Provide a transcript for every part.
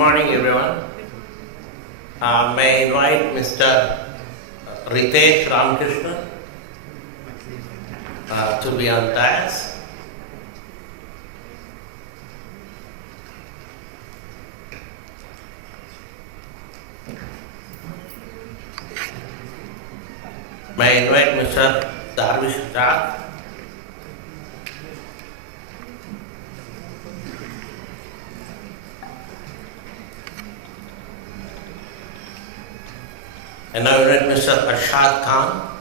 morning, everyone. May I invite Mr. Ritesh Ramakrishna to be on dais. May I invite Mr. Darvish Jha. And I invite Mr. Arshad Khan.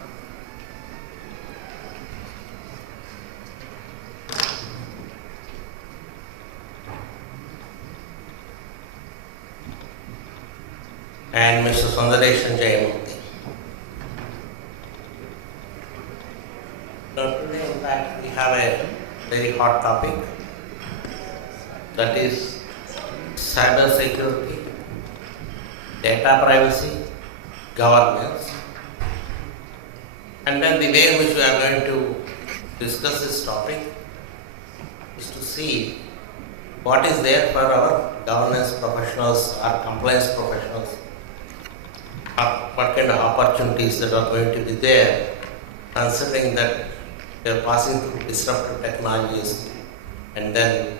And Mr. Sundaresh Jayamurthy. Now today, in fact, we have a very hot topic, that is cyber security, data privacy, governance. And then the way in which we are going to discuss this topic is to see what is there for our governance professionals or compliance professionals, what kind of opportunities that are going to be there, considering that they are passing through disruptive technologies, and then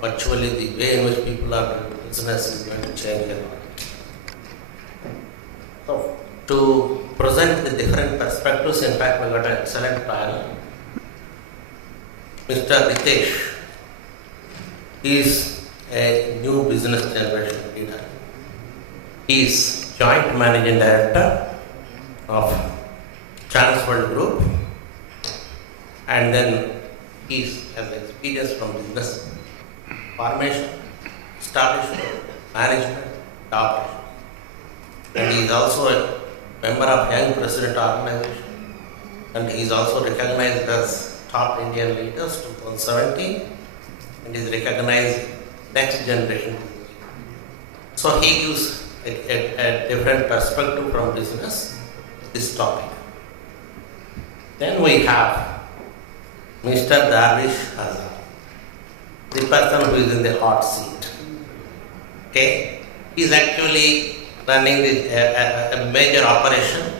virtually the way in which people are doing business is going to change a lot. So, to present the different perspectives, in fact, we got an excellent panel. Mr. Ritesh is a new business generation leader. He is Joint Managing Director of Transworld Group, and then he has experience from business formation, establishment, management, operation. And he is also a member of Young President Organization, and he is also recognized as Top Indian Leaders 2017, and is recognized Next Generation. So he gives a different perspective from business, this topic. Then we have Mr. Darvish Jha, the person who is in the hot seat. Okay, he is actually running a major operation.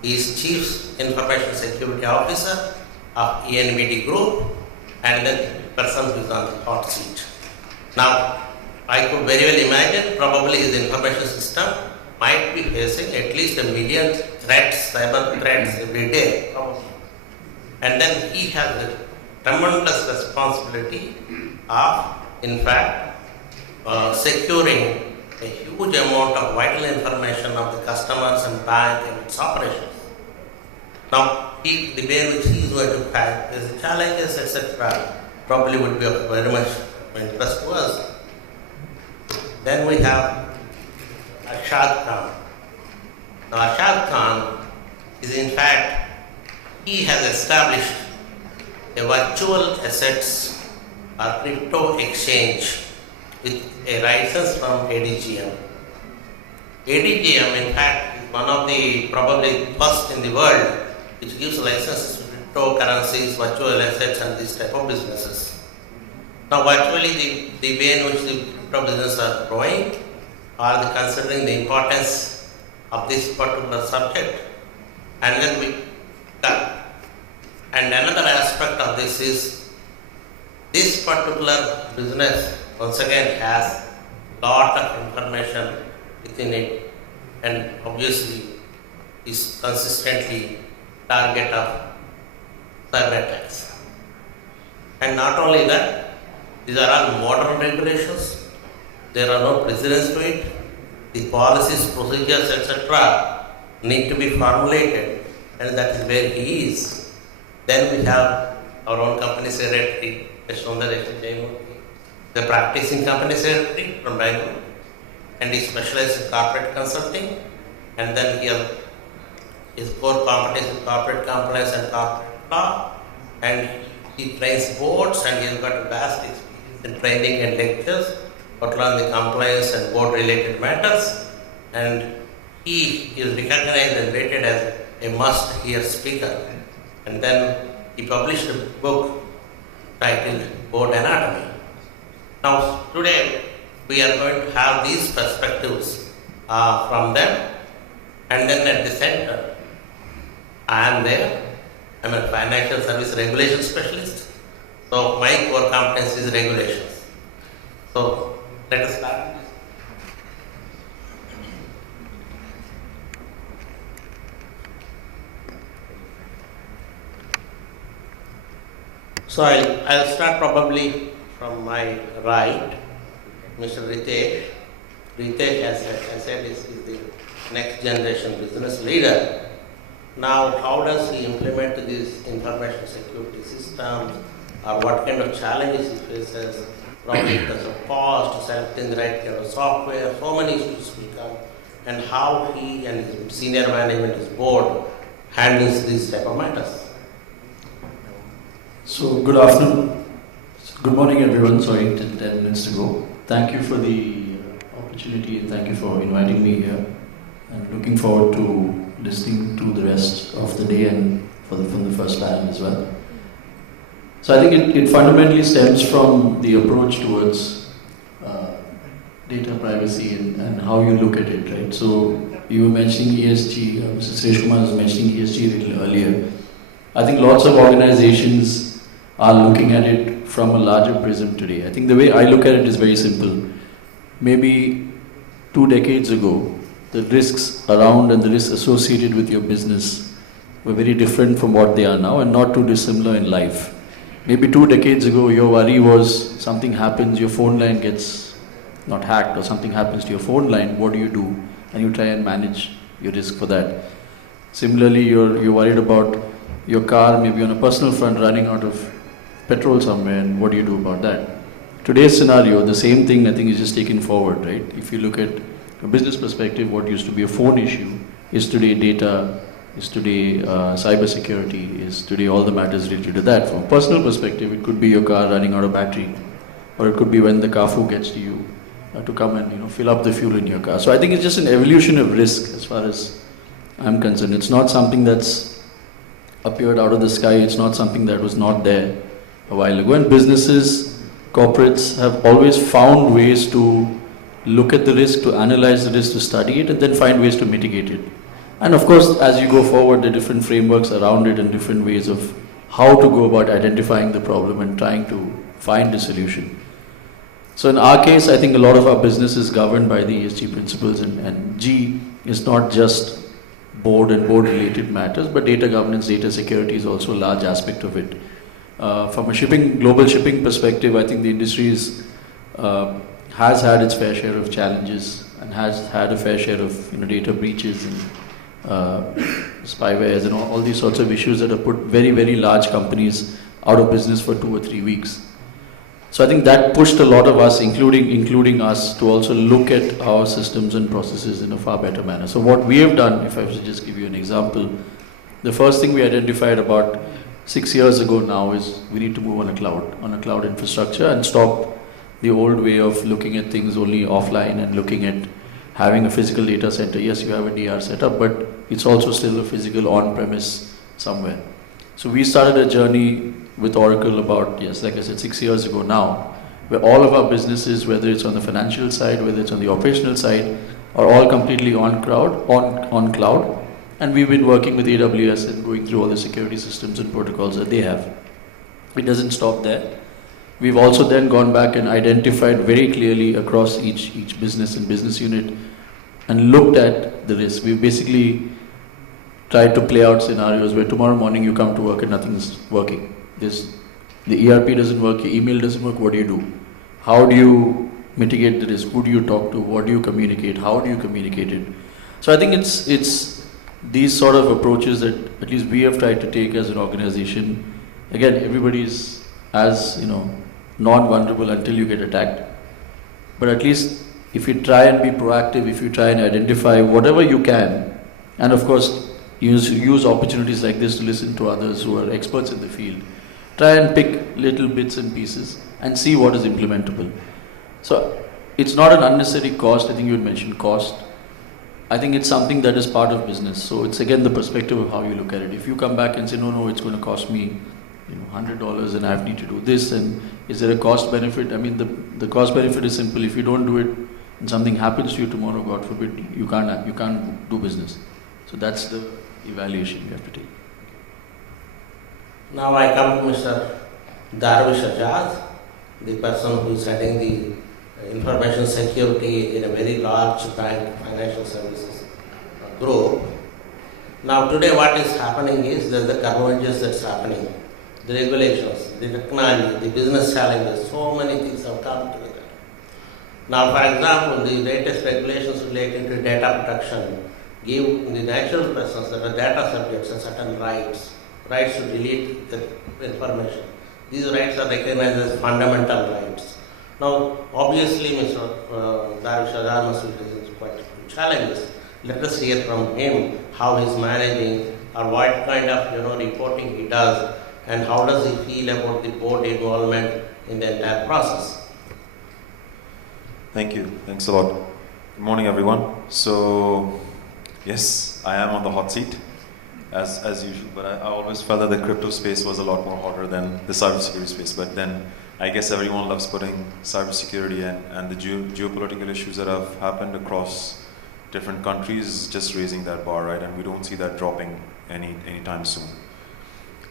He is Chief Information Security Officer of ENBD Group, and then the person who is on the hot seat. Now, I could very well imagine probably his information system might be facing at least 1 million threats, cyber threats every day. And then he has a tremendous responsibility of, in fact, securing a huge amount of vital information of the customers and bank and its operations. Now, the way in which he is going to face the challenges, etc., probably would be of very much interest to us. Then we have Arshad Khan. Now, Arshad Khan is, in fact, he has established a virtual assets or crypto exchange with a license from ADGM. ADGM, in fact, is one of the probably first in the world which gives licenses to cryptocurrencies, virtual assets, and this type of businesses. Now, virtually the way in which the crypto businesses are growing, are considering the importance of this particular subject, and then and another aspect of this is this particular business once again has lot of information within it, and obviously is consistently target of cyber attacks. And not only that, these are all modern regulations. There are no precedents to it. The policies, procedures, etc. need to be formulated, and that is where he is. Then we have our own company secretary, Mr. Sundaresh Jayamurthy, the practicing company secretary from Bangalore, and he specializes in corporate consulting, and then he has his core competence in corporate compliance and corporate law, and he trains boards, and he has got a vast experience in training and lectures, particularly on the compliance and board related matters, and he is recognized and rated as a must-hear speaker. And then he published a book titled Board Anatomy. Now today we are going to have these perspectives from them. And then at the center, I am there. I'm a financial service regulation specialist. So my core competence is regulations. So let us start. So I'll start probably from my right, Mr. Ritesh. Ritesh, as I said, is the next generation business leader. Now, how does he implement these information security systems, or what kind of challenges he faces, probably in terms of cost, selecting the right kind of software, so many issues will come, and how he and his senior management, his board, handles these type of matters. So, good afternoon. Good morning, everyone. Sorry, 10 minutes to go. Thank you for the opportunity and thank you for inviting me here. And looking forward to listening to the rest of the day and from the first panel as well. So I think it fundamentally stems from the approach towards data privacy and how you look at it, right? So you were mentioning ESG, Mr. Suresh Kumar was mentioning ESG a little earlier. I think lots of organizations are looking at it from a larger prism today. I think the way I look at it is very simple. Maybe 2 decades ago, the risks around and the risks associated with your business were very different from what they are now and not too dissimilar in life. Maybe 2 decades ago, your worry was something happens, your phone line gets not hacked or something happens to your phone line, what do you do? And you try and manage your risk for that. Similarly, you're worried about your car, maybe on a personal front, running out of petrol somewhere, and what do you do about that? Today's scenario, the same thing I think is just taken forward, right? If you look at a business perspective, what used to be a phone issue is today data, is today cyber security, is today all the matters related to that. From a personal perspective, it could be your car running out of battery, or it could be when the Carrefour gets to you to come and fill up the fuel in your car. So I think it's just an evolution of risk as far as I'm concerned. It's not something that's appeared out of the sky. It's not something that was not there a while ago. And businesses, corporates have always found ways to look at the risk, to analyze the risk, to study it, and then find ways to mitigate it. And of course, as you go forward, there are different frameworks around it and different ways of how to go about identifying the problem and trying to find a solution. So in our case, I think a lot of our business is governed by the ESG principles, and G is not just board and board related matters, but data governance, data security is also a large aspect of it. From a global shipping perspective, I think the industry has had its fair share of challenges and has had a fair share of data breaches and spywares and all these sorts of issues that have put very, very large companies out of business for 2 or 3 weeks. So I think that pushed a lot of us, including us, to also look at our systems and processes in a far better manner. So what we have done, if I was to just give you an example, the first thing we identified about 6 years ago now is we need to move on a cloud infrastructure and stop the old way of looking at things only offline and looking at having a physical data center. Yes, you have a DR setup, but it's also still a physical on-premise somewhere. So we started a journey with Oracle about, like I said, 6 years ago now, where all of our businesses, whether it's on the financial side, whether it's on the operational side, are all completely on cloud. And we've been working with AWS and going through all the security systems and protocols that they have. It doesn't stop there. We've also then gone back and identified very clearly across each business and business unit and looked at the risk. We've basically tried to play out scenarios where tomorrow morning you come to work and nothing's working. The ERP doesn't work, your email doesn't work, what do you do? How do you mitigate the risk? Who do you talk to? What do you communicate? How do you communicate it? So I think it's these sort of approaches that at least we have tried to take as an organization. Again, everybody's as non-vulnerable until you get attacked. But at least if you try and be proactive, if you try and identify whatever you can, and of course use opportunities like this to listen to others who are experts in the field, try and pick little bits and pieces and see what is implementable. So it's not an unnecessary cost. I think you had mentioned cost. I think it's something that is part of business. So it's again the perspective of how you look at it. If you come back and say, no, it's going to cost me $100 and I need to do this, and is there a cost benefit? I mean, the cost benefit is simple. If you don't do it and something happens to you tomorrow, God forbid, you can't do business. So that's the evaluation you have to take. Now I come to Mr. Darvish Ajad, the person who is heading the information security in a very large bank financial services group. Now today what is happening is there is the convergence that's happening, the regulations, the technology, the business challenges, so many things have come together. Now for example, the latest regulations relating to data protection give the natural persons that are data subjects and certain rights to delete the information. These rights are recognized as fundamental rights. Now obviously Mr. Darvish Ajad must be facing quite challenges. Let us hear from him how he is managing or what kind of reporting he does and how does he feel about the board involvement in the entire process. Thank you. Thanks a lot. Good morning, everyone. So, yes, I am on the hot seat as usual, but I always felt that the crypto space was a lot more hotter than the cybersecurity space. But then I guess everyone loves putting cybersecurity and the geopolitical issues that have happened across different countries just raising that bar, right? And we don't see that dropping anytime soon.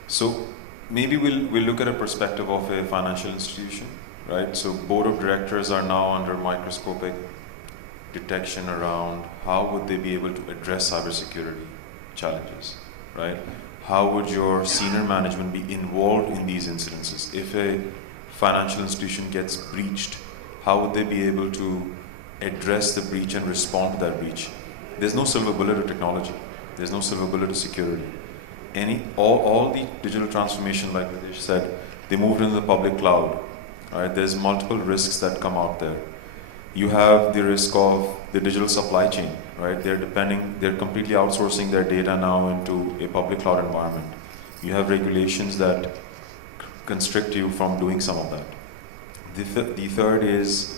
So maybe we'll look at a perspective of a financial institution, right? So board of directors are now under microscopic detection around how would they be able to address cybersecurity challenges, right? How would your senior management be involved in these incidences? If a financial institution gets breached, how would they be able to address the breach and respond to that breach? There's no silver bullet to technology. There's no silver bullet to security. All the digital transformation, like Ritesh said, they moved into the public cloud. Right? There's multiple risks that come out there. You have the risk of the digital supply chain, right? They're completely outsourcing their data now into a public cloud environment. You have regulations that constrict you from doing some of that. The third is,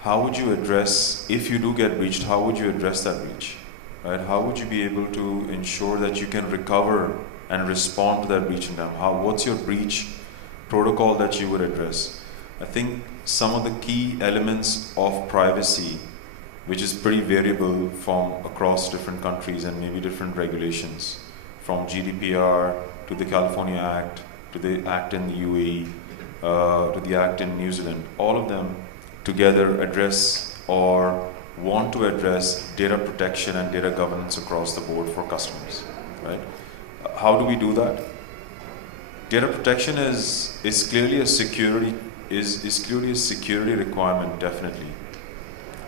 how would you address, if you do get breached, how would you address that breach? Right? How would you be able to ensure that you can recover and respond to that breach in time? What's your breach protocol that you would address? I think some of the key elements of privacy, which is pretty variable from across different countries and maybe different regulations, from GDPR to the California Act, to the Act in the UAE, to the Act in New Zealand, all of them together address or want to address data protection and data governance across the board for customers, right? How do we do that? Data protection is clearly a security requirement, definitely.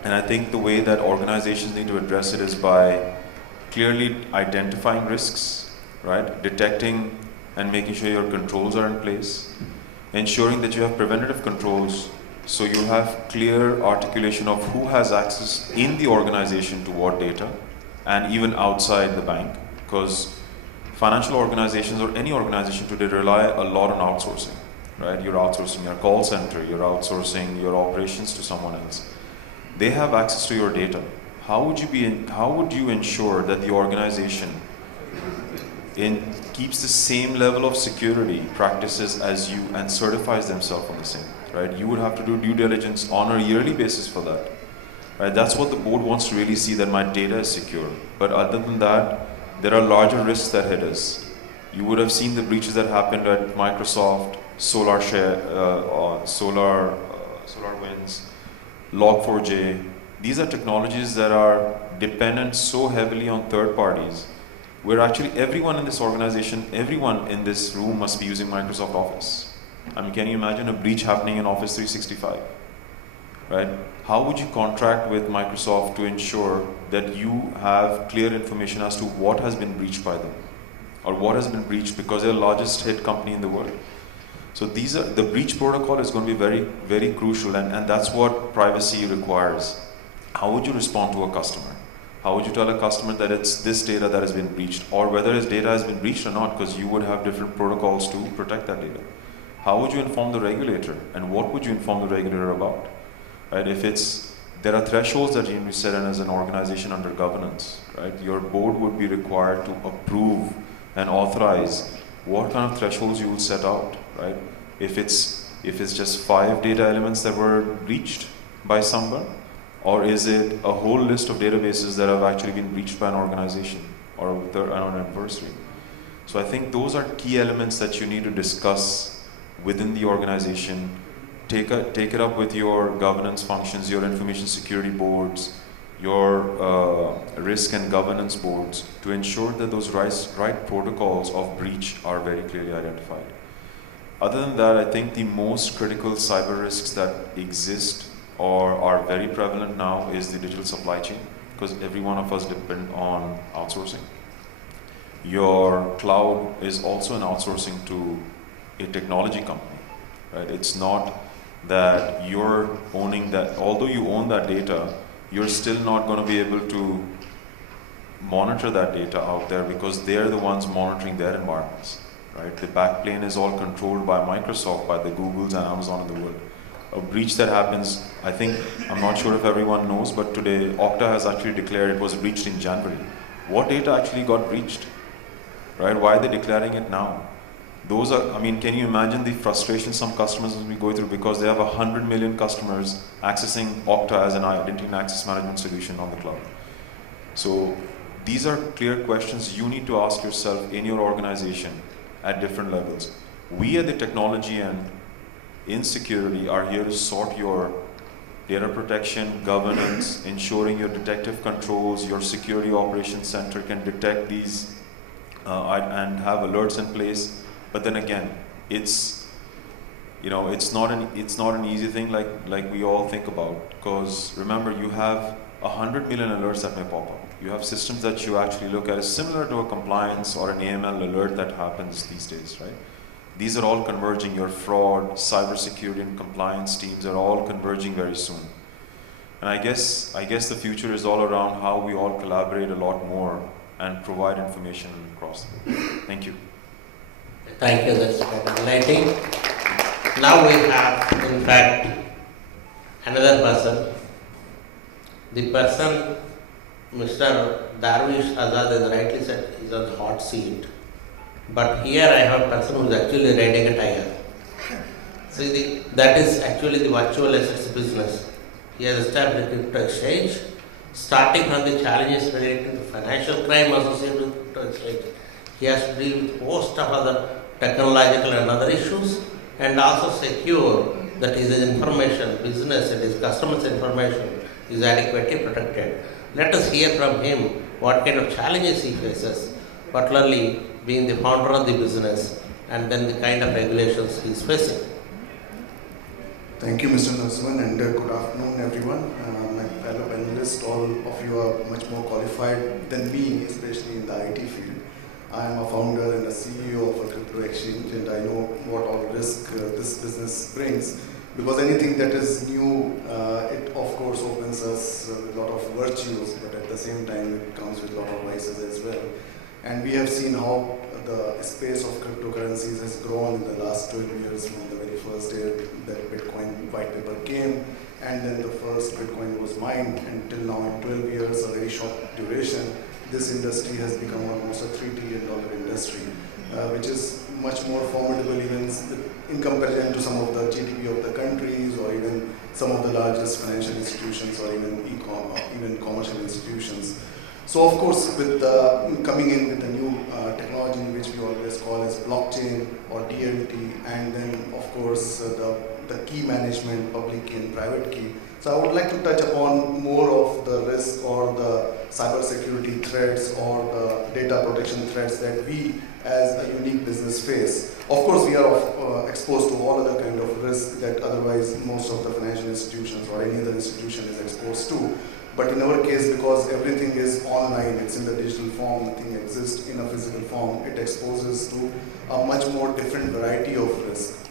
And I think the way that organizations need to address it is by clearly identifying risks, right? Detecting and making sure your controls are in place, ensuring that you have preventative controls. So you have clear articulation of who has access in the organization to what data, and even outside the bank, because financial organizations or any organization today rely a lot on outsourcing, right? You're outsourcing your call center, you're outsourcing your operations to someone else. They have access to your data. How would you ensure that the organization keeps the same level of security practices as you and certifies themselves on the same? Right? You would have to do due diligence on a yearly basis for that. Right? That's what the board wants to really see, that my data is secure. But other than that, there are larger risks that hit us. You would have seen the breaches that happened at Microsoft, SolarWinds, Log4j. These are technologies that are dependent so heavily on third parties, where actually everyone in this organization, everyone in this room must be using Microsoft Office. I mean, can you imagine a breach happening in Office 365, right? How would you contract with Microsoft to ensure that you have clear information as to what has been breached by them, or what has been breached, because they're the largest hit company in the world? So the breach protocol is going to be very, very crucial, and that's what privacy requires. How would you respond to a customer? How would you tell a customer that it's this data that has been breached, or whether his data has been breached or not, because you would have different protocols to protect that data? How would you inform the regulator, and what would you inform the regulator about? Right? There are thresholds that you need to set in as an organization under governance. Right? Your board would be required to approve and authorize what kind of thresholds you will set out, right? If it's just 5 data elements that were breached by someone, or is it a whole list of databases that have actually been breached by an organization or an adversary? So I think those are key elements that you need to discuss within the organization. Take it up with your governance functions, your information security boards, your risk and governance boards, to ensure that those right protocols of breach are very clearly identified. Other than that, I think the most critical cyber risks that exist or are very prevalent now is the digital supply chain, because every one of us depend on outsourcing. Your cloud is also an outsourcing to a technology company, right? It's not that you're owning that, although you own that data, you're still not going to be able to monitor that data out there, because they're the ones monitoring their environments, right? The backplane is all controlled by Microsoft, by the Googles and Amazon of the world. A breach that happens, I'm not sure if everyone knows, but today Okta has actually declared it was breached in January. What data actually got breached, right? Why are they declaring it now? Those are, can you imagine the frustration some customers will be going through, because they have 100 million customers accessing Okta as an identity and access management solution on the cloud. So these are clear questions you need to ask yourself in your organization at different levels. We at the technology and in security are here to sort your data protection, governance, ensuring your detective controls, your security operations center can detect these and have alerts in place. But then again, it's not an easy thing like we all think about, because remember, you have 100 million alerts that may pop up. You have systems that you actually look at as similar to a compliance or an AML alert that happens these days, right? These are all converging. Your fraud, cybersecurity, and compliance teams are all converging very soon. And I guess the future is all around how we all collaborate a lot more and provide information across the board. Thank you. Thank you, that's quite enlightening. Now we have, in fact, another person. The person, Mr. Darwish Azad, as rightly said, is on the hot seat. But here I have a person who is actually riding a tiger. See, that is actually the virtual assets business. He has established a crypto exchange, starting from the challenges related to financial crime associated with crypto exchange. He has to deal with a host of other technological and other issues, and also secure that his information, business and his customers' information is adequately protected. Let us hear from him what kind of challenges he faces, particularly being the founder of the business, and then the kind of regulations he is facing. Thank you, Mr. Narasimhan, and good afternoon, everyone. My fellow panelists, all of you are much more qualified than me, especially in the IT field. I am a founder and a CEO of a crypto exchange, and I know what all risk this business brings. Because anything that is new, it of course opens us with a lot of virtues, but at the same time it comes with a lot of vices as well. And we have seen how the space of cryptocurrencies has grown in the last 12 years, from the very first day that Bitcoin white paper came, and then the first Bitcoin was mined, until now in 12 years, a very short duration, this industry has become almost a $3 trillion industry, which is much more formidable even in comparison to some of the GDP of the countries, or even some of the largest financial institutions, or even commercial institutions. So of course, with coming in with the new technology, which we always call as blockchain or DLT, and then of course the key management, public key and private key. So I would like to touch upon more of the risk or the cybersecurity threats or the data protection threats that we as a unique business face. Of course, we are exposed to all other kind of risk that otherwise most of the financial institutions or any other institution is exposed to. But in our case, because everything is online, it's in the digital form, nothing exists in a physical form, it exposes to a much more different variety of risk.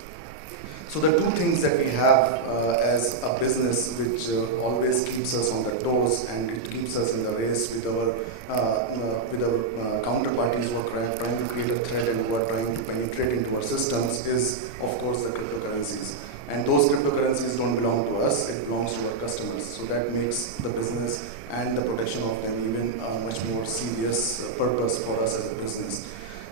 So the two things that we have as a business, which always keeps us on the toes and it keeps us in the race with our counterparties who are trying to create a threat and who are trying to penetrate into our systems, is of course the cryptocurrencies. And those cryptocurrencies don't belong to us, it belongs to our customers. So that makes the business and the protection of them even a much more serious purpose for us as a business.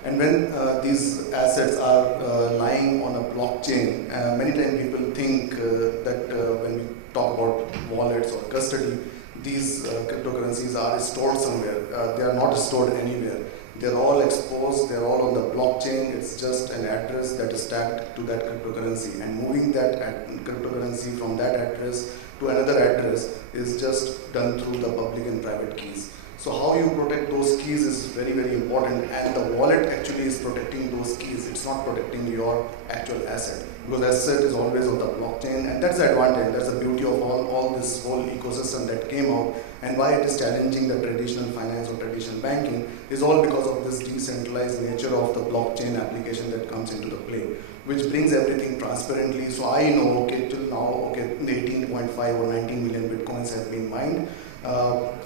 And when these assets are lying on a blockchain, many times people think that when we talk about wallets or custody, these cryptocurrencies are stored somewhere. They are not stored anywhere. They're all exposed, they're all on the blockchain. It's just an address that is tagged to that cryptocurrency. And moving that cryptocurrency from that address to another address is just done through the public and private keys. So how you protect those keys is very, very important, and the wallet actually is protecting those keys. It's not protecting your actual asset, because asset is always on the blockchain, and that's the advantage, that's the beauty of all this whole ecosystem that came out, and why it is challenging the traditional finance or traditional banking is all because of this decentralized nature of the blockchain application that comes into the play, which brings everything transparently. So I know, okay, till now, okay, 18.5 or 19 million bitcoins have been mined.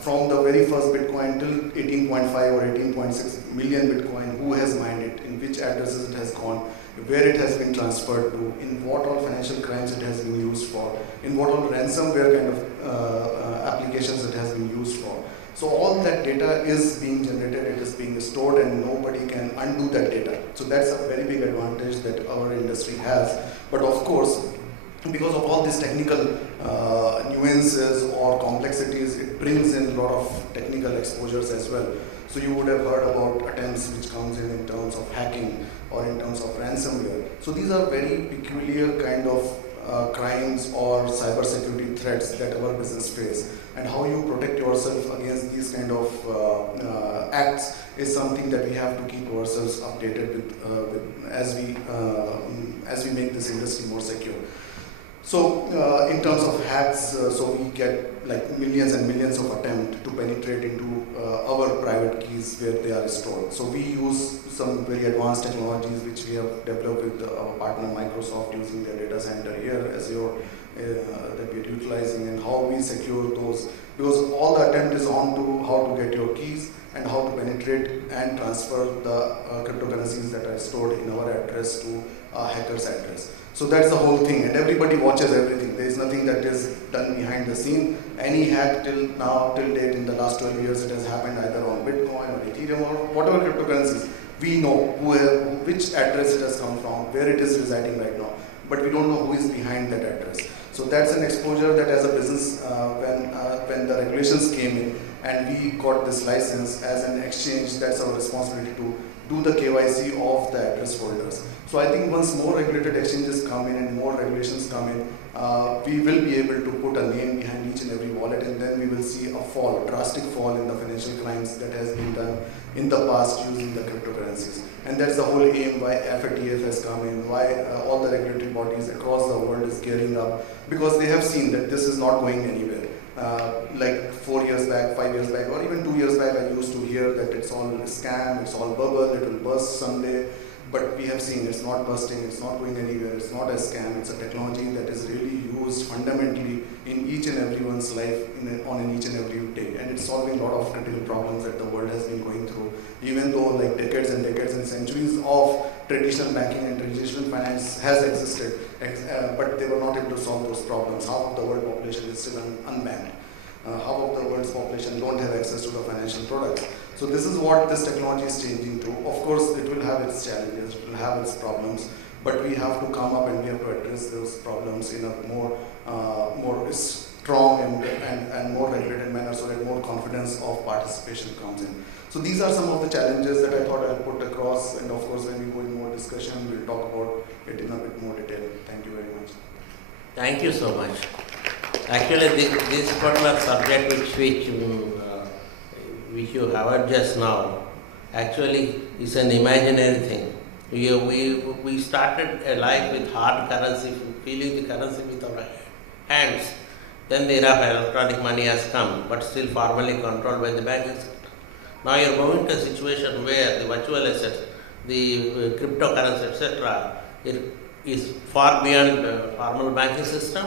From the very first Bitcoin till 18.5 or 18.6 million Bitcoin, who has mined it, in which addresses it has gone, where it has been transferred to, in what all financial crimes it has been used for, in what all ransomware kind of applications it has been used for. So all that data is being generated, it is being stored, and nobody can undo that data. So that's a very big advantage that our industry has. But of course, because of all these technical nuances or complexities, it brings in a lot of technical exposures as well. So you would have heard about attempts which comes in terms of hacking or in terms of ransomware. So these are very peculiar kind of crimes or cyber security threats that our business face. And how you protect yourself against these kind of acts is something that we have to keep ourselves updated with as we make this industry more secure. So in terms of hacks, so we get like millions and millions of attempts to penetrate into our private keys where they are stored. So we use some very advanced technologies which we have developed with our partner Microsoft, using their data center here, Azure, that we are utilizing, and how we secure those. Because all the attempt is on to how to get your keys and how to penetrate and transfer the cryptocurrencies that are stored in our address to a hacker's address. So that's the whole thing, and everybody watches everything. There is nothing that is done behind the scene. Any hack till now, till date, in the last 12 years, it has happened either on Bitcoin or Ethereum or whatever cryptocurrencies. We know which address it has come from, where it is residing right now, but we don't know who is behind that address. So that's an exposure that as a business, when the regulations came in and we got this license as an exchange, that's our responsibility to do the KYC of the address holders. So I think once more regulated exchanges come in and more regulations come in, we will be able to put a name behind each and every wallet, and then we will see a drastic fall in the financial crimes that has been done in the past using the cryptocurrencies. And that's the whole aim why FATF has come in, why all the regulatory bodies across the world is gearing up, because they have seen that this is not going anywhere. Like 4 years back, 5 years back, or even 2 years back, I used to hear that it's all a scam, it's all bubble, it will burst someday. But we have seen it's not bursting, it's not going anywhere, it's not a scam, it's a technology that is really used fundamentally in each and everyone's life on each and every day. And it's solving a lot of critical problems that the world has been going through. Even though like decades and centuries of traditional banking and traditional finance has existed, but they were not able to solve those problems. Half of the world population is still unbanked. Half of the world's population don't have access to the financial products. So this is what this technology is changing to. Of course, it will have its challenges, it will have its problems, but we have to come up and we have to address those problems in a more strong and more regulated manner, so that more confidence of participation comes in. So these are some of the challenges that I thought I'll put across, and of course when we go in more discussion, we'll talk about it in a bit more detail. Thank you very much. Thank you so much. Actually, this particular subject which you have just now, actually is an imaginary thing. We started a life with hard currency, feeling the currency with our hands. Then the era of electronic money has come, but still formally controlled by the banking sector. Now you are moving to a situation where the virtual assets, the cryptocurrency, etc., is far beyond the formal banking system,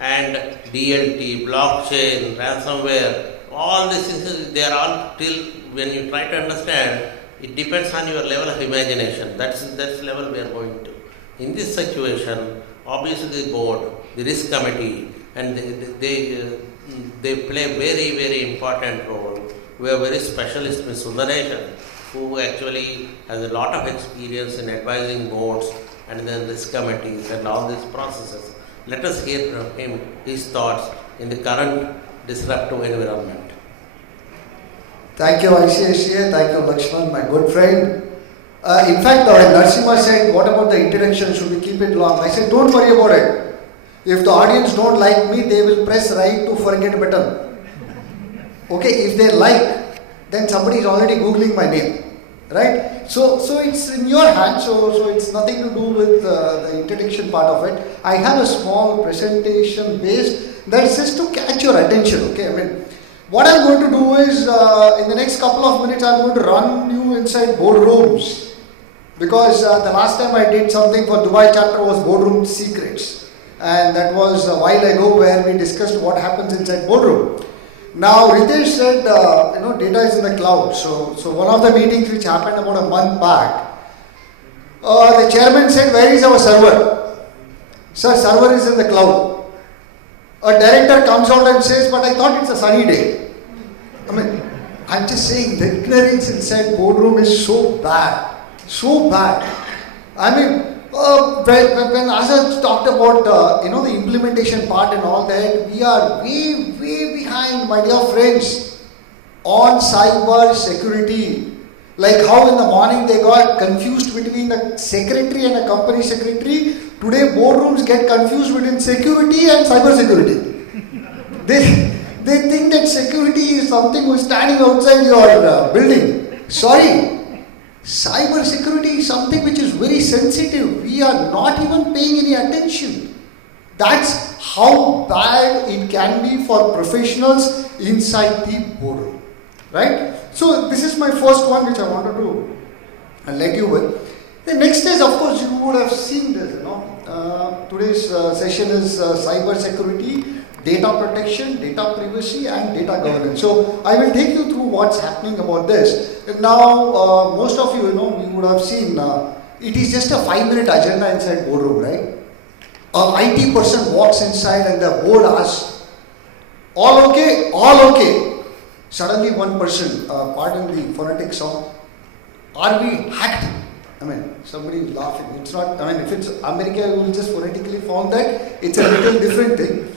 and DLT, blockchain, ransomware, all these things, they are all till, when you try to understand, it depends on your level of imagination. That's the level we are going to. In this situation, obviously the board, the risk committee, and they play very, very important role. We have very specialist, Ms. Sundaresh, who actually has a lot of experience in advising boards and then risk committees and all these processes. Let us hear from him his thoughts in the current disruptive environment. Thank you, ICICI. Thank you, Lakshman, my good friend. In fact, Narasimha said, what about the introduction? Should we keep it long? I said, don't worry about it. If the audience don't like me, they will press right to forget button. Okay, if they like, then somebody is already Googling my name. Right? So it's in your hands, so it's nothing to do with the introduction part of it. I have a small presentation based that is just to catch your attention. Okay, I mean, what I'm going to do is, in the next couple of minutes, I'm going to run you inside boardrooms. Because the last time I did something for Dubai chapter was Boardroom Secrets. And that was a while ago where we discussed what happens inside boardroom. Now, Ritesh said, data is in the cloud. So one of the meetings which happened about a month back, the chairman said, where is our server? Sir, server is in the cloud. A director comes out and says, but I thought it's a sunny day. I mean, I'm just saying the ignorance inside boardroom is so bad. So bad. I mean, when Azad talked about the implementation part and all that, we are way behind, my dear friends, on cyber security. Like how in the morning they got confused between the secretary and a company secretary. Today boardrooms get confused between security and cyber security. They think that security is something who's standing outside your building. Sorry. Cyber security is something which is very sensitive. We are not even paying any attention. That's how bad it can be for professionals inside the boardroom. Right? So this is my first one which I wanted to let you with. The next is, of course, you would have seen this. Today's session is cyber security, data protection, data privacy and data governance. So I will take you through what's happening about this. Now, most of you, we would have seen, it is just a 5-minute agenda inside boardroom, right? An IT person walks inside and the board asks, all okay? All okay. Suddenly one person, pardon the phonetic sound, are we hacked? I mean, somebody is laughing. It's not, if it's America, you will just phonetically found that it's a little different thing.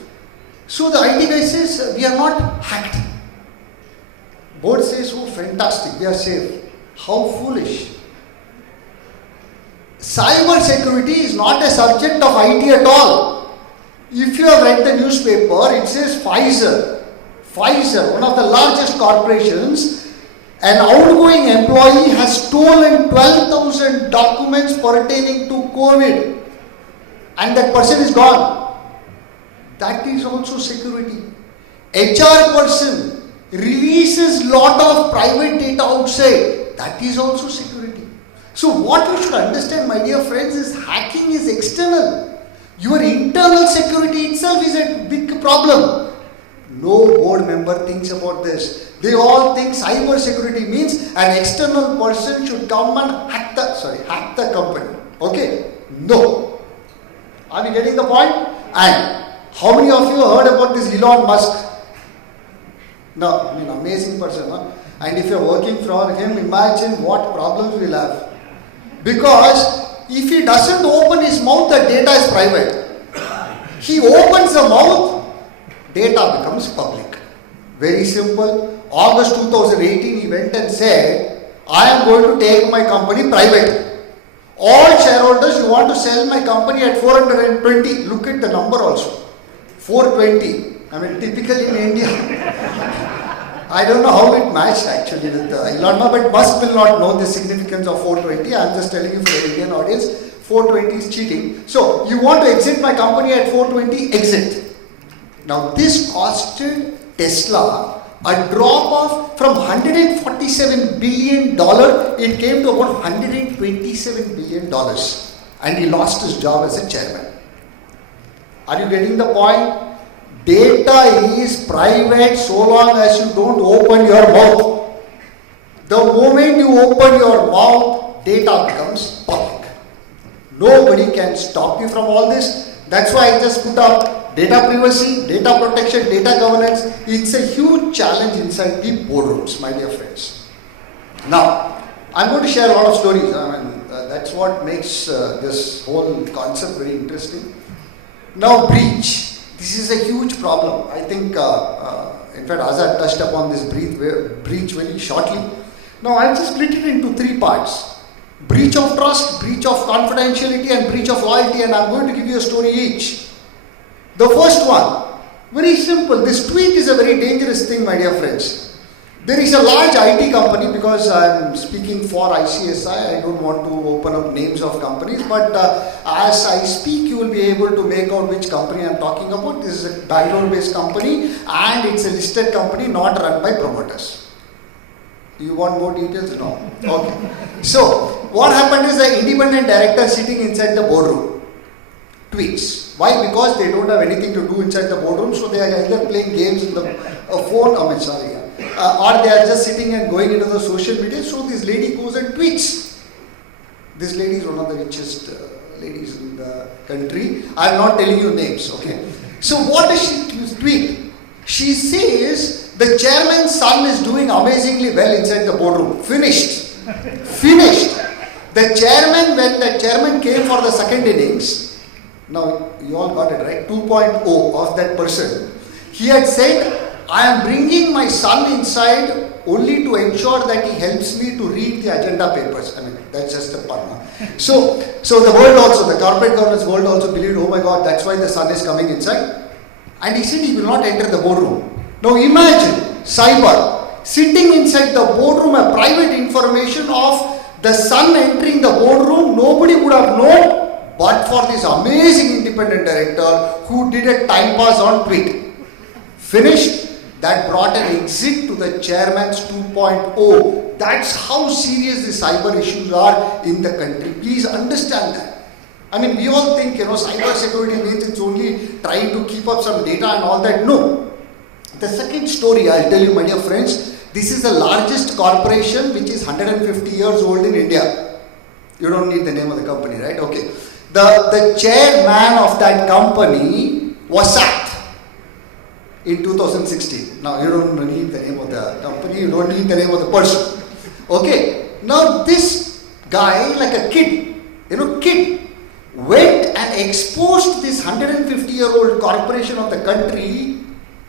So the IT guy says, we are not hacked. Board says, oh fantastic, we are safe. How foolish. Cyber security is not a subject of IT at all. If you have read the newspaper, it says Pfizer, one of the largest corporations, an outgoing employee has stolen 12,000 documents pertaining to COVID and that person is gone. That is also security. HR person releases lot of private data outside. That is also security. So what you should understand, my dear friends, is hacking is external. Your internal security itself is a big problem. No board member thinks about this. They all think cyber security means an external person should come and hack the company. Okay? No. Are we getting the point? And how many of you heard about this Elon Musk? No, amazing person. Huh? And if you're working for him, imagine what problems we'll have. Because if he doesn't open his mouth, the data is private. He opens the mouth, data becomes public. Very simple. August 2018, he went and said, I am going to take my company private. All shareholders, you want to sell my company at 420. Look at the number also. 420. Typically in India, I don't know how it matched actually with Elon Musk, but Musk will not know the significance of 420. I'm just telling you for the Indian audience, 420 is cheating. So, you want to exit my company at 420, exit. Now, this costed Tesla a drop of from $147 billion, it came to about $127 billion. And he lost his job as a chairman. Are you getting the point? Data is private so long as you don't open your mouth. The moment you open your mouth, data becomes public. Nobody can stop you from all this. That's why I just put up data privacy, data protection, data governance. It's a huge challenge inside the boardrooms, my dear friends. Now, I'm going to share a lot of stories. I mean, that's what makes this whole concept very interesting. Now, breach. This is a huge problem. I think, in fact, Azad touched upon this breach very shortly. Now, I'll just split it into 3 parts. Breach of trust, breach of confidentiality, and breach of loyalty, and I'm going to give you a story each. The first one, very simple. This tweet is a very dangerous thing, my dear friends. There is a large IT company, because I'm speaking for ICSI, I don't want to open up names of companies, but as I speak, you will be able to make out which company I'm talking about. This is a Bangalore-based company, and it's a listed company, not run by promoters. You want more details? No. Okay. So, what happened is the independent director sitting inside the boardroom tweets. Why? Because they don't have anything to do inside the boardroom, so they are either playing games in the phone, or they are just sitting and going into the social media. So this lady goes and tweets. This lady is one of the richest ladies in the country. I am not telling you names, okay? So what does she tweet? She says the chairman's son is doing amazingly well inside the boardroom. Finished. The chairman, when the chairman came for the second innings, now you all got it right, 2.0 of that person, he had said, I am bringing my son inside only to ensure that he helps me to read the agenda papers. I mean, that's just a pun. So the world also, the corporate governance world also believed, oh my God, that's why the son is coming inside. And he said he will not enter the boardroom. Now imagine, cyber, sitting inside the boardroom, a private information of the son entering the boardroom, nobody would have known, but for this amazing independent director who did a time pass on tweet. Finished. That brought an exit to the chairman's 2.0. That's how serious the cyber issues are in the country. Please understand that. I mean, we all think, cyber security means it's only trying to keep up some data and all that. No. The second story I'll tell you, my dear friends, this is the largest corporation which is 150 years old in India. You don't need the name of the company, right? Okay. The chairman of that company was sacked in 2016. Now, you don't need the name of the company, you don't need the name of the person. Okay. Now, this guy, like a kid, went and exposed this 150-year-old corporation of the country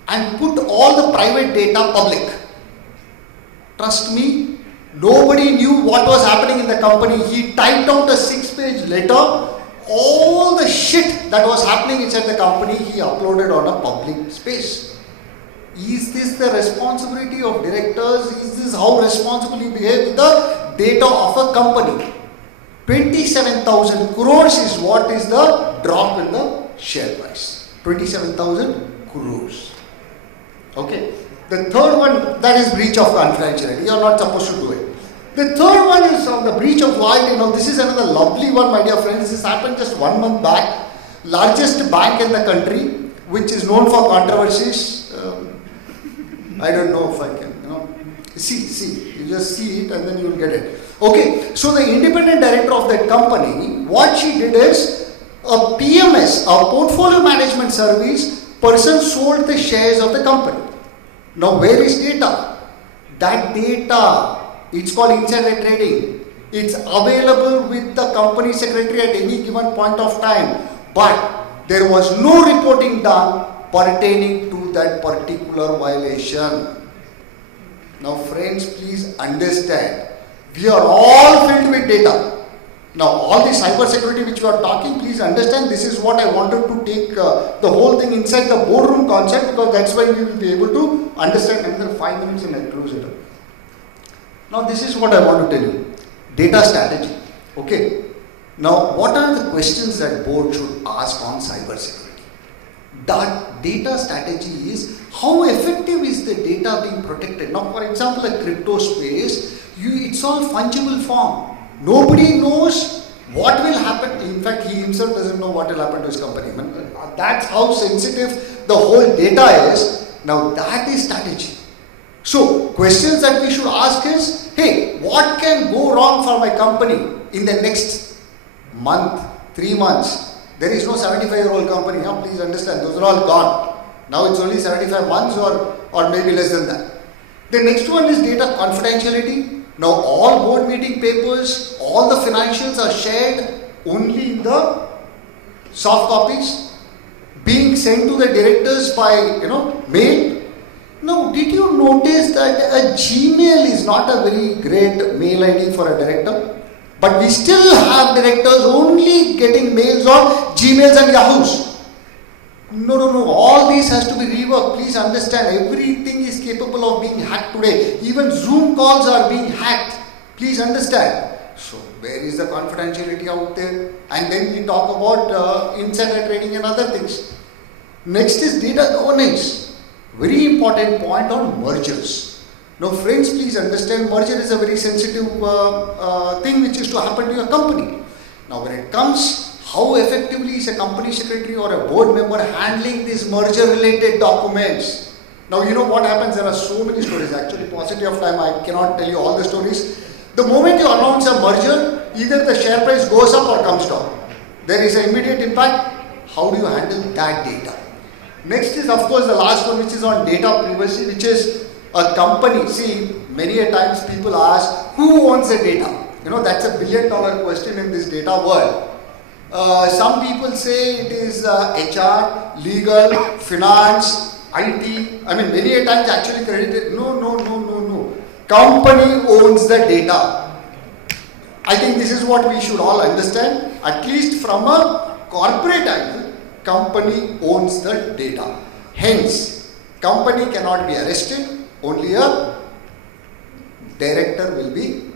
and put all the private data public. Trust me, nobody knew what was happening in the company. He typed out a 6-page letter. All the shit that was happening inside the company, he uploaded on a public space. Is this the responsibility of directors? Is this how responsible you behave with the data of a company? 27,000 crores is what is the drop in the share price. 27,000 crores. Okay. The third one, that is breach of confidentiality. You are not supposed to do it. The third one is on the breach of loyalty. Now, this is another lovely one, my dear friends. This happened just 1 month back. Largest bank in the country, which is known for controversies. I don't know if I can, see. You just see it and then you will get it. Okay. So, the independent director of that company, what she did is a PMS, a portfolio management service, person sold the shares of the company. Now, where is data? That data, it's called insider trading. It's available with the company secretary at any given point of time. But there was no reporting done pertaining to that particular violation. Now, friends, please understand. We are all filled with data. Now, all the cyber security which we are talking, please understand, this is what I wanted to take the whole thing inside the boardroom concept, because that's why we will be able to understand another 5 minutes and I'll close it up. Now, this is what I want to tell you. Data strategy. Okay. Now, what are the questions that board should ask on cyber security? That data strategy is, how effective is the data being protected? Now, for example, a crypto space, it's all fungible form. Nobody knows what will happen. In fact, he himself doesn't know what will happen to his company. That's how sensitive the whole data is. Now, that is strategy. So, questions that we should ask is, hey, what can go wrong for my company in the next month, 3 months? There is no 75-year-old company. Now, please understand, those are all gone. Now it's only 75 months or maybe less than that. The next one is data confidentiality. Now all board meeting papers, all the financials are shared only in the soft copies, being sent to the directors by mail. Now, did you notice that a Gmail is not a very great mail ID for a director? But we still have directors only getting mails on Gmails and Yahoos. No. All this has to be reworked. Please understand, everything is capable of being hacked today. Even Zoom calls are being hacked. Please understand. So, where is the confidentiality out there? And then we talk about insider trading and other things. Next is data governance. Very important point on mergers. Now friends, please understand, merger is a very sensitive thing which is to happen to your company. Now when it comes, how effectively is a company secretary or a board member handling these merger related documents? Now you know what happens, there are so many stories, actually paucity of time, I cannot tell you all the stories. The moment you announce a merger, either the share price goes up or comes down. There is an immediate impact. How do you handle that data? Next is of course the last one, which is on data privacy, which is a company. See, many a times people ask, who owns the data? That's a $1 billion question in this data world. Some people say it is HR, legal, finance, IT. Many a times actually credited. No. Company owns the data. I think this is what we should all understand, at least from a corporate angle. Company owns the data. Hence, company cannot be arrested, only a director will be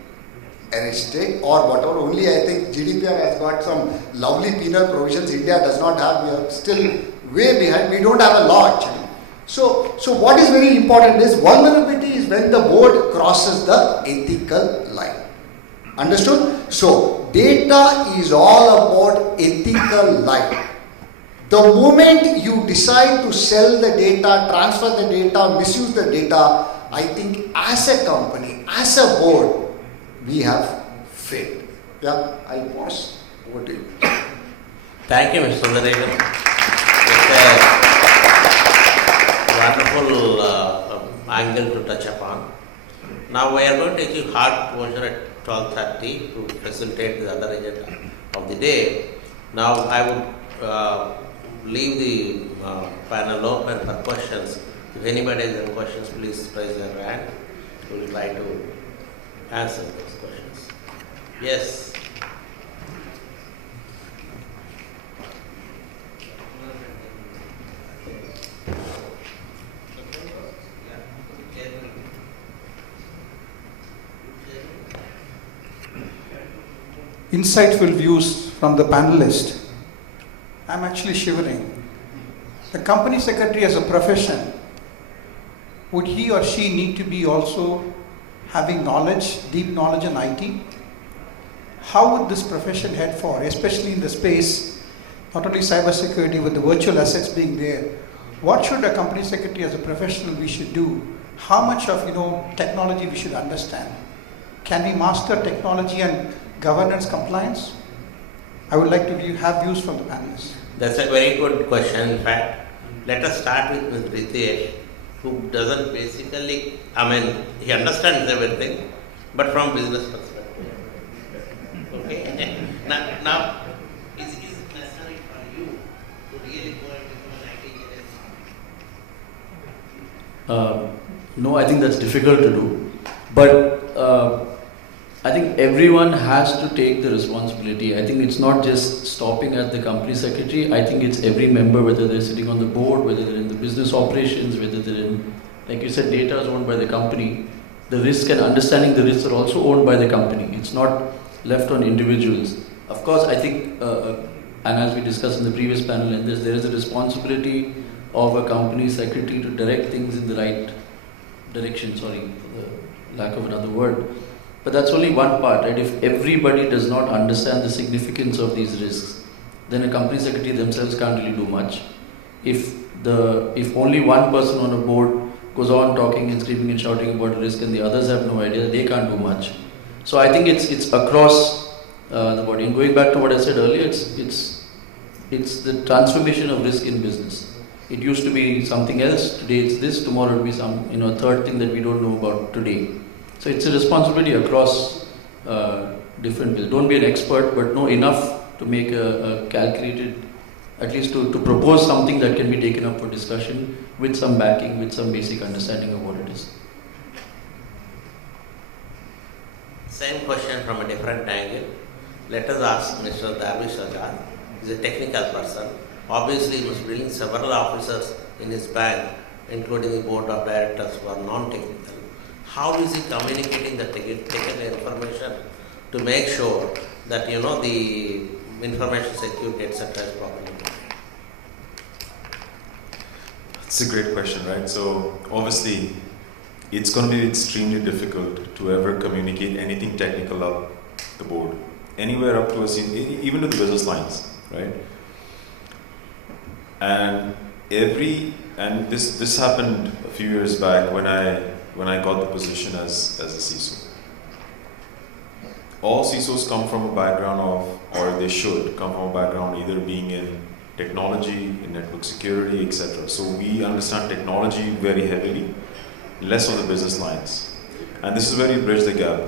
arrested or whatever. Only I think GDPR has got some lovely penal provisions. India does not have, we are still way behind. We don't have a law actually. So what is very important is vulnerability is when the board crosses the ethical line. Understood? So data is all about ethical line. The moment you decide to sell the data, transfer the data, misuse the data, I think as a company, as a board, we have failed. Yeah, I'll pause. Over to you. Thank you, Mr. Sundaresan. It's a wonderful angle to touch upon. Now we are going to achieve hard closure at 12:30 to facilitate the other agenda of the day. Now I would leave the panel open for questions. If anybody has any questions, please raise your hand. We will try to answer those questions. Yes. Insightful views from the panelist. I'm actually shivering. The company secretary as a profession, would he or she need to be also having knowledge, deep knowledge in IT? How would this profession head for, especially in the space, not only cybersecurity, with the virtual assets being there? What should a company secretary as a professional we should do? How much of technology we should understand? Can we master technology and governance compliance? I would like to have views from the panelists. That's a very good question. In fact, let us start with Ritesh, who doesn't basically, he understands everything, but from business perspective. Okay? Now is it necessary for you to really go and become an IT engineer? No, I think that's difficult to do. But I think everyone has to take the responsibility. I think it's not just stopping at the company secretary. I think it's every member, whether they're sitting on the board, whether they're in the business operations, whether they're in, like you said, data is owned by the company. The risk and understanding the risks are also owned by the company. It's not left on individuals. Of course, I think, and as we discussed in the previous panel, and there is a responsibility of a company secretary to direct things in the right direction, for the lack of another word. But that's only one part, right? If everybody does not understand the significance of these risks, then a company secretary themselves can't really do much. If only one person on a board goes on talking and screaming and shouting about risk and the others have no idea, they can't do much. So I think it's across the body. And going back to what I said earlier, it's the transformation of risk in business. It used to be something else, today it's this, tomorrow it will be some third thing that we don't know about today. So it's a responsibility across different fields. Don't be an expert, but know enough to make a calculated, at least to propose something that can be taken up for discussion with some backing, with some basic understanding of what it is. Same question from a different angle. Let us ask Mr. Darvish Azad. He is a technical person. Obviously, he must bring several officers in his bank, including the board of directors who are non-technical. How is he communicating the technical information to make sure that the information security, etc., is properly done? It's a great question, right? So obviously, it's going to be extremely difficult to ever communicate anything technical up the board, anywhere up to even to the business lines, right? And this happened a few years back when I got the position as a CISO. All CISOs come from a background of, or they should come from a background either being in technology, in network security, etc. So we understand technology very heavily, less on the business lines. And this is where you bridge the gap.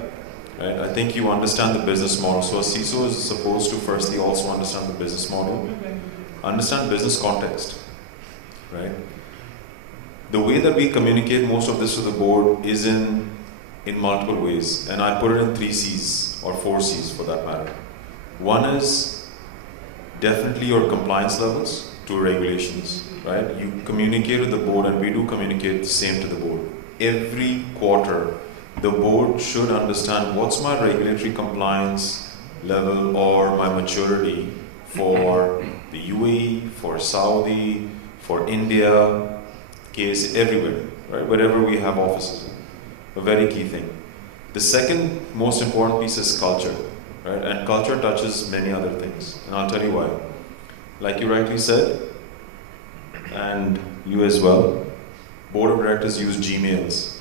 Right? I think you understand the business model. So a CISO is supposed to firstly also understand the business model, understand business context. Right? The way that we communicate most of this to the board is in multiple ways. And I put it in 3 C's or 4 C's for that matter. One is definitely your compliance levels to regulations. Right? You communicate with the board, and we do communicate the same to the board. Every quarter, the board should understand what's my regulatory compliance level or my maturity for the UAE, for Saudi, for India, case everywhere, right? Wherever we have offices. A very key thing. The second most important piece is culture, right? And culture touches many other things, and I'll tell you why. Like you rightly said, and you as well, board of directors use Gmails.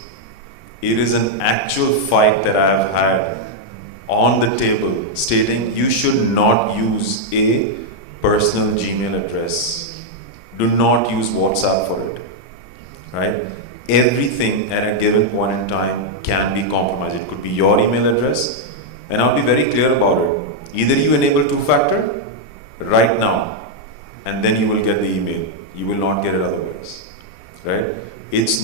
It is an actual fight that I have had on the table stating you should not use a personal Gmail address. Do not use WhatsApp for it, right? Everything at a given point in time can be compromised. It could be your email address, and I'll be very clear about it. Either you enable 2-factor right now, and then you will get the email. You will not get it otherwise, right? It's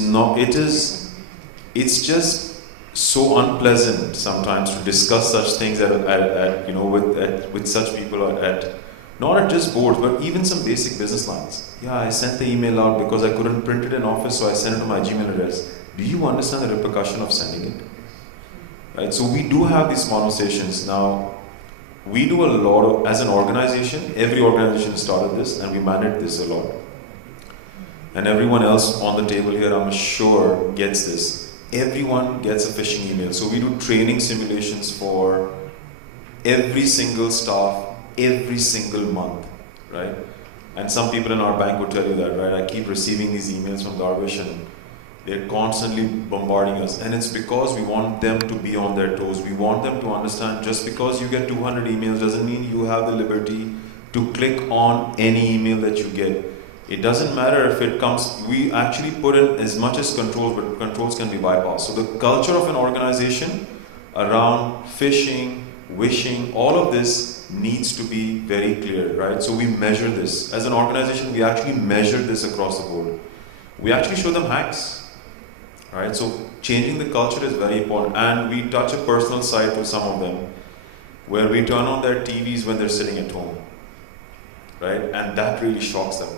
just so unpleasant sometimes to discuss such things with such people not at just boards, but even some basic business lines. Yeah, I sent the email out because I couldn't print it in office, so I sent it to my Gmail address. Do you understand the repercussion of sending it? Right? So we do have these conversations. Now, we do a lot of, as an organization, every organization started this, and we manage this a lot. And everyone else on the table here, I'm sure, gets this. Everyone gets a phishing email. So we do training simulations for every single staff, every single month, right? And some people in our bank would tell you that, right? I keep receiving these emails from Darvish, and they're constantly bombarding us. And it's because we want them to be on their toes. We want them to understand just because you get 200 emails doesn't mean you have the liberty to click on any email that you get. It doesn't matter if it comes, we actually put in as much as controls, but controls can be bypassed. So the culture of an organization around phishing, wishing, all of this needs to be very clear, right? So we measure this. As an organization, we actually measure this across the board. We actually show them hacks, right? So changing the culture is very important. And we touch a personal side to some of them, where we turn on their TVs when they're sitting at home, right? And that really shocks them.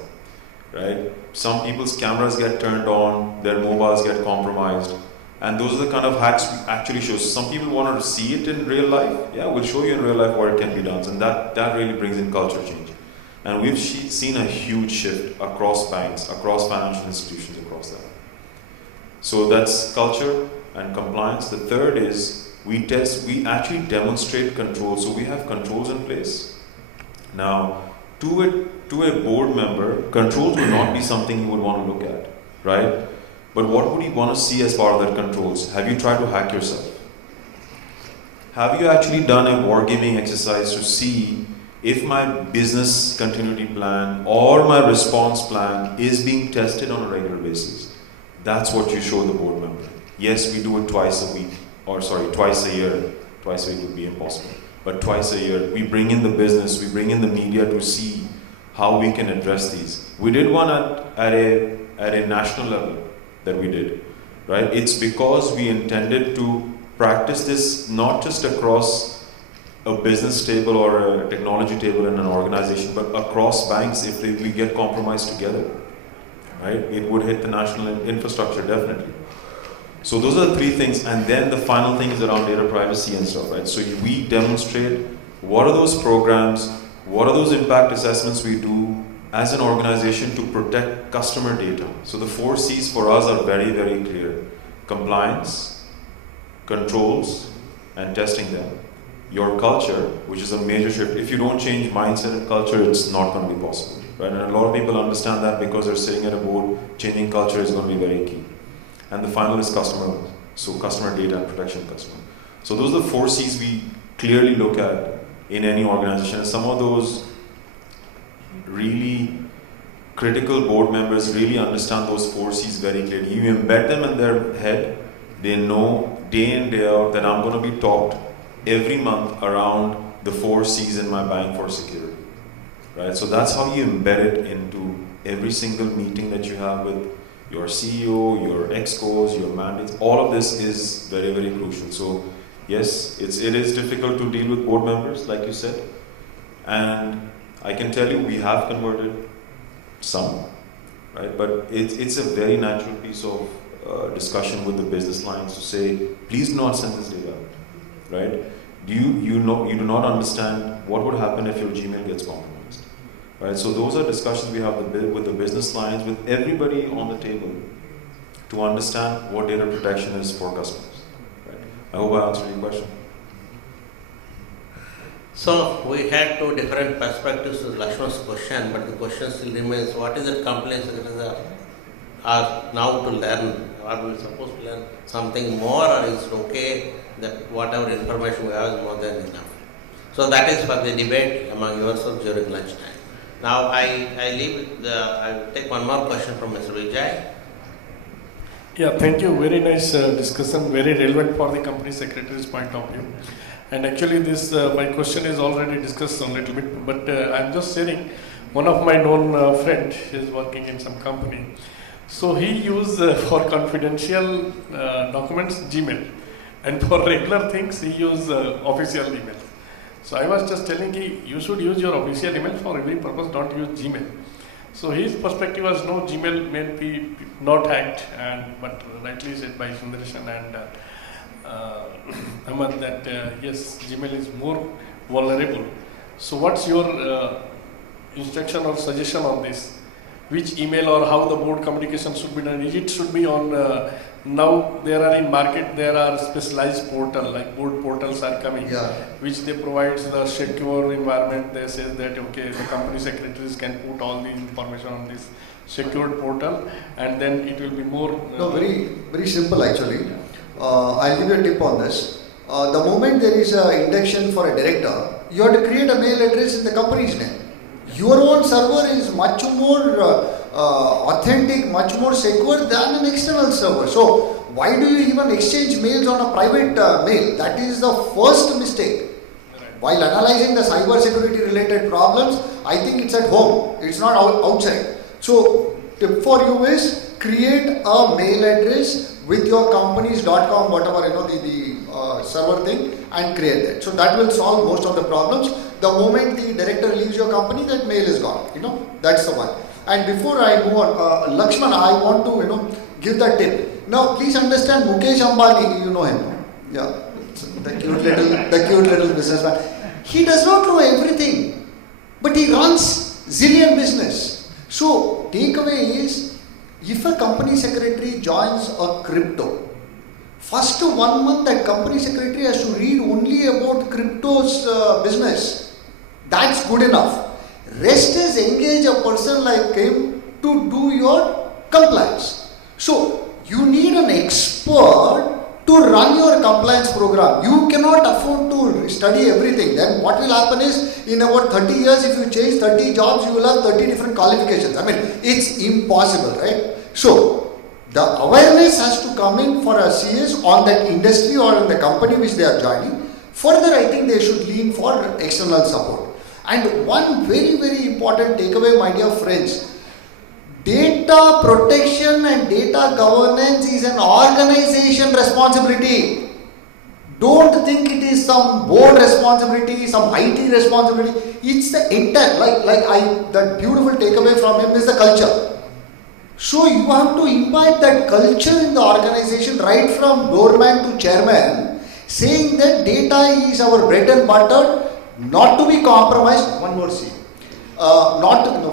Right? Some people's cameras get turned on, their mobiles get compromised, and those are the kind of hacks we actually show. Some people want to see it in real life. Yeah, we'll show you in real life what it can be done, and that really brings in culture change. And we've seen a huge shift across banks, across financial institutions, across that. So that's culture and compliance. The third is we actually demonstrate controls. So we have controls in place. Now, to a board member, controls would not be something you would want to look at, right? But what would you want to see as part of that controls? Have you tried to hack yourself? Have you actually done a wargaming exercise to see if my business continuity plan or my response plan is being tested on a regular basis? That's what you show the board member. Yes, we do it twice a week. twice a year. Twice a week would be impossible. But twice a year, we bring in the business, we bring in the media to see how we can address these. We did one at a national level that we did, right? It's because we intended to practice this not just across a business table or a technology table in an organization, but across banks. If we get compromised together, right, it would hit the national infrastructure definitely. So those are the three things, and then the final thing is around data privacy and stuff, right? So we demonstrate what are those programs, what are those impact assessments we do as an organization to protect customer data. So the 4 C's for us are very, very clear. Compliance, controls, and testing them. Your culture, which is a major shift. If you don't change mindset and culture, it's not going to be possible, right? And a lot of people understand that because they're sitting at a board, changing culture is going to be very key. And the final is customer, so customer data and protection customer. So those are the 4 C's we clearly look at in any organization. And some of those really critical board members really understand those 4 C's very clearly. You embed them in their head, they know day in, day out that I'm going to be talked every month around the 4 C's in my bank for security. Right? So that's how you embed it into every single meeting that you have with your CEO, your excos, your mandates. All of this is very, very crucial. So yes, it is difficult to deal with board members, like you said. And I can tell you we have converted some, right? But it's a very natural piece of discussion with the business lines to say, please do not send this data out, right? You do not understand what would happen if your Gmail gets compromised. Right, so those are discussions we have with the business lines, with everybody on the table to understand what data protection is for customers. Right? I hope I answered your question. So we had 2 different perspectives to Lakshman's question, but the question still remains: what is it compliance secretaries are now to learn? Are we supposed to learn something more, or is it okay that whatever information we have is more than enough? So that is for the debate among yourselves during lunchtime. Now I take one more question from Mr. Vijay. Yeah, thank you. Very nice discussion, very relevant for the company secretary's point of view. And actually this, my question is already discussed a little bit, but I'm just sharing, one of my known friend is working in some company. So he used for confidential documents Gmail, and for regular things he used official email. So I was just telling him, you should use your official email for every purpose, don't use Gmail. So his perspective was, no, Gmail may be not hacked, but rightly said by Sundarshan and Ahmad that yes, Gmail is more vulnerable. So what's your instruction or suggestion on this? Which email or how the board communication should be done? It should be on, now there are in market, there are specialized portal, like board portals are coming, which they provide the secure environment. They say that, okay, the company secretaries can put all the information on this secured portal, and then it will be more... No, very, very simple actually. I'll give you a tip on this. The moment there is an induction for a director, you have to create a mail address in the company's name. Your own server is much more authentic, much more secure than an external server. So why do you even exchange mails on a private mail? That is the first mistake. While analyzing the cyber security related problems, I think it's at home. It's not outside. So tip for you is create a mail address with your company's.com, whatever, the server thing, and create that. So that will solve most of the problems. The moment the director leaves your company, that mail is gone. That's the one. And before I move on, Lakshman, I want to give that tip. Now, please understand Mukesh Ambani. You know him, yeah, the cute little businessman. He does not know everything, but he runs zillion business. So takeaway is, if a company secretary joins a crypto, first 1 month that company secretary has to read only about crypto's business. That's good enough. Rest is engage a person like him to do your compliance. So you need an expert to run your compliance program. You cannot afford to study everything. Then what will happen is, in about 30 years, if you change 30 jobs, you will have 30 different qualifications. I mean, it's impossible, right? So The awareness has to come in for a CS on that industry or in the company which they are joining. Further, I think they should lean for external support. And one very, very important takeaway, my dear friends, data protection and data governance is an organization responsibility. Don't think it is some board responsibility, some IT responsibility. It's the entire, that beautiful takeaway from him is the culture. So you have to imbibe that culture in the organization right from doorman to chairman, saying that data is our bread and butter, not to be compromised. One more C.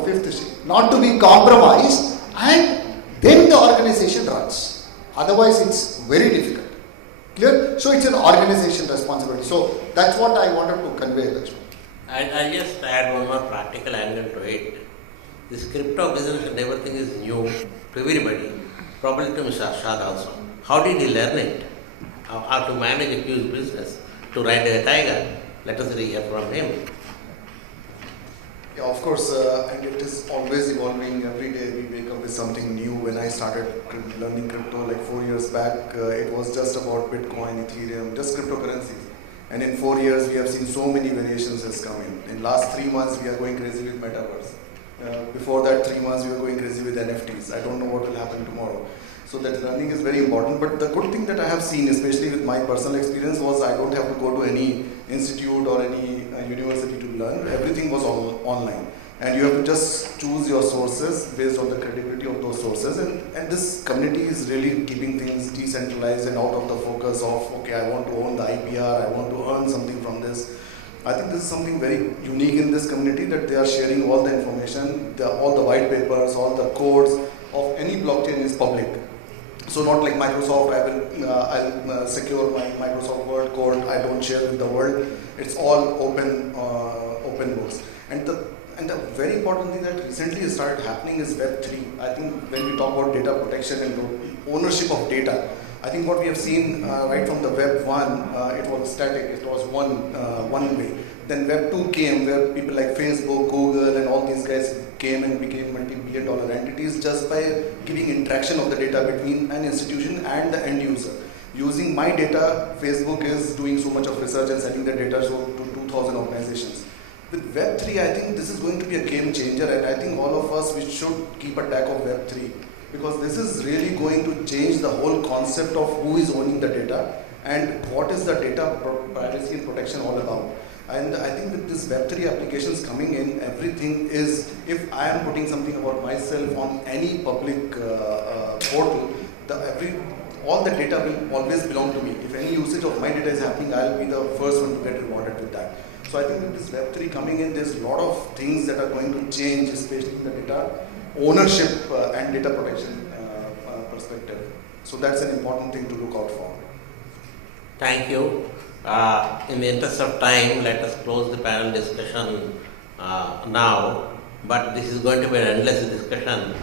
Fifth C. Not to be compromised, and then the organization runs. Otherwise, it's very difficult. Clear? So it's an organization responsibility. So that's what I wanted to convey, Lakshman. I'll just add one more practical angle to it. This crypto business and everything is new to everybody, probably to Mr. Arshad also. How did he learn it? How to manage a huge business, to ride a tiger? Let us hear from him. Yeah, of course, and it is always evolving. Every day we wake up with something new. When I started learning crypto like 4 years back, it was just about Bitcoin, Ethereum, just cryptocurrencies. And in 4 years, we have seen so many variations has come in. In last 3 months, we are going crazy with metaverse. Before that 3 months, we were going crazy with NFTs. I don't know what will happen tomorrow. So that learning is very important. But the good thing that I have seen, especially with my personal experience, was I don't have to go to any institute or any university to learn. Everything was all online. And you have to just choose your sources based on the credibility of those sources. And this community is really keeping things decentralized and out of the focus of, okay, I want to own the IPR, I want to earn something from this. I think this is something very unique in this community, that they are sharing all the information, all the white papers, all the codes of any blockchain is public. So not like Microsoft, I'll secure my Microsoft Word code, I don't share with the world. It's all open books. And the very important thing that recently started happening is Web3. I think when we talk about data protection and ownership of data, I think what we have seen right from the Web 1, it was static, it was one way. Then Web 2 came, where people like Facebook, Google, and all these guys came and became multi-billion-dollar entities just by giving interaction of the data between an institution and the end user. Using my data, Facebook is doing so much of research and sending the data to 2,000 organizations. With Web3, I think this is going to be a game changer, and I think all of us, we should keep a tag of Web3. Because this is really going to change the whole concept of who is owning the data and what is the data privacy and protection all about. And I think with this Web3 applications coming in, everything is, if I am putting something about myself on any public portal, all the data will always belong to me. If any usage of my data is happening, I'll be the first one to get rewarded with that. So I think with this Web3 coming in, there's a lot of things that are going to change, especially in the data ownership and data protection perspective. So that's an important thing to look out for. Thank you. In the interest of time, let us close the panel discussion now. But this is going to be an endless discussion.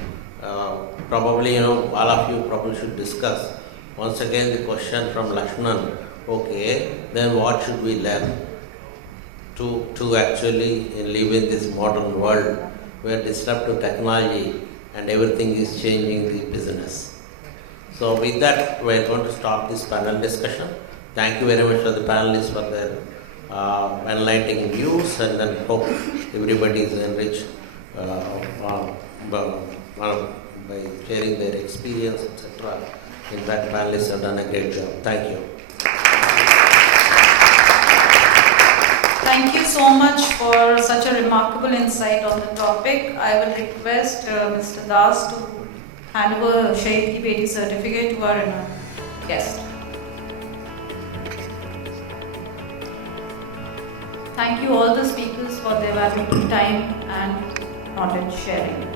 Probably, all of you probably should discuss. Once again, the question from Lakshman. Okay, then what should we learn to actually live in this modern world where disruptive technology and everything is changing the business? So with that, we are going to stop this panel discussion. Thank you very much to the panelists for their enlightening views, and then hope everybody is enriched by sharing their experience, etc. In fact, panelists have done a great job. Thank you. Thank you so much for such a remarkable insight on the topic. I will request Mr. Das to hand over Shahid Ki Beti certificate to our guest. Thank you all the speakers for their valuable time and knowledge sharing.